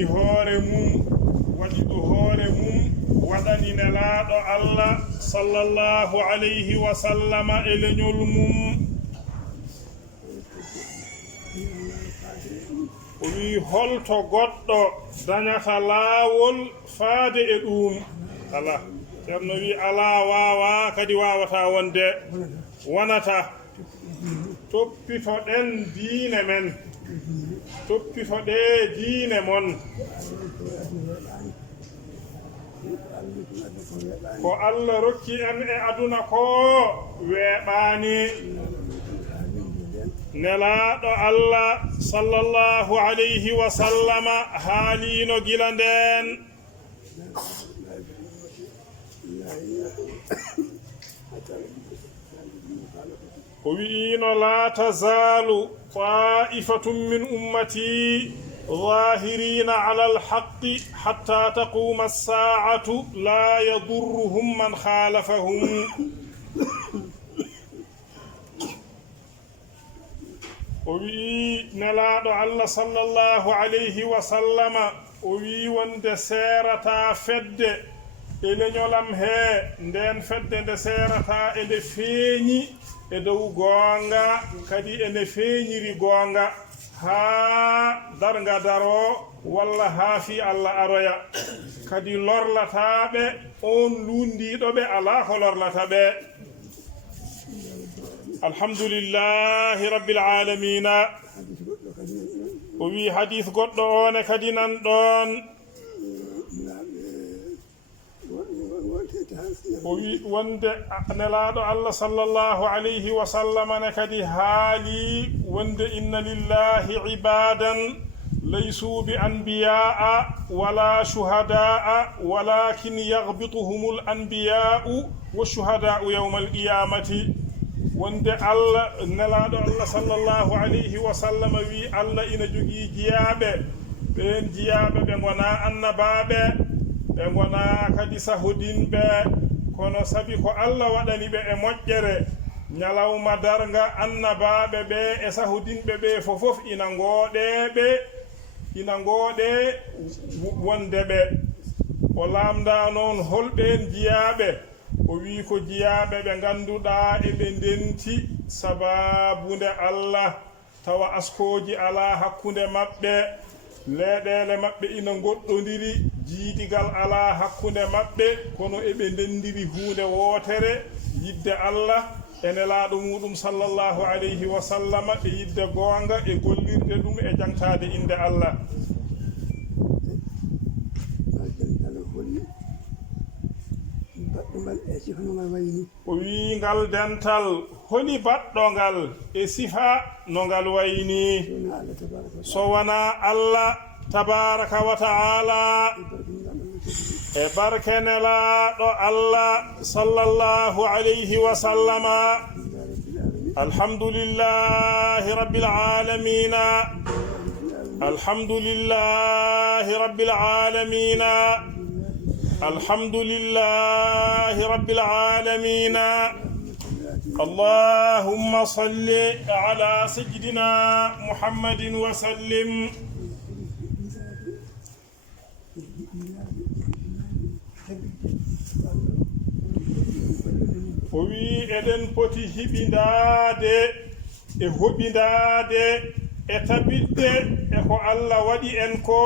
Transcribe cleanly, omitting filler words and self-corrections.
dañi hoore mum waɗi ɗo hoore mum waɗani nelaaɗo Allah sallallahu alayhi wa sallama e leñol mum o wi holto goɗɗo dañata laawol faade e ɗum ala ceerno wi ala waawa kadi waawata wonde wonata toppitoɗen diine men toppitoɗe diine mon ko Allah rokki en e aduna ko weeɓaani nelaaɗo Allah sallallahu alayhi wa sallama haaliino gila nden o wi'iino laa tazaalu ta'ifatun min ummati ظاهرين على الحق حتى تقوم الساعة لا يضرهم من خالفهم وي نلادو الله صلى الله عليه وسلم وي وند سيرتا فد إلى نولم هي ندن فد ند سيرتا إلى فيني إدو غونغا كدي إلى فيني ري غونغا ha darga daro walla ha fi Allah aroya kadi lorlataɓe on lundiɗoɓe ala ko lorlataɓe alhamdulillahi rabbil alamina o wi hadith goɗɗo one kadi nan ɗon o wi wonde nelaɗo Allah sallallahu alayhi wa sallam ne kadi haali wonde inna lillahi ibadan laysu bi anbiya'a wala shuhada'a walakin yaghbituhumul anbiya'u wa shuhada'u yawmal qiyamati wonde Allah nelaɗo Allah sallallahu alayhi wa sallam wi Allah ina jogii jiyaɓe ɓen jiyaɓe ɓe gona annabaɓe ɓe gona kadi sahodinɓe kono sabi ko Allah waɗani ɓe e moƴƴere ñalawma darga annabaɓe ɓe e sahodinɓe ɓe fofof ina ngooɗe wonde ɓe o lamda noon holɓen jiyaɓe o wi ko jiyaɓe ɓe ganduɗa e ɓe ndenti sababunde Allah tawa askoji ala hakkunde maɓɓe leɗele maɓɓe ina goɗɗodiri jiidigal ala hakkunde maɓɓe kono eɓe ndendiri hunde wootere yidde Allah e nelaɗo muɗum sallallahu alayhi wa sallam e yidde goonga e gollirde ɗum e jangtade inde Allah o wi ngal dental holi baɗɗongal e sifa no ngal wayni so wona Allah tabaraka wa ta'ala e barke nelaɗo Allah sallallahu alayhi wa sallama alhamdulillahi rabbil alamina alhamdulillahi rabbil alamina alhamdulillahi rabbil alamina اللهم صل على سيدنا محمد وسلم o wi eɗen poti hiɓindade e hoɓindade e tabidde e ko Allah waɗi en ko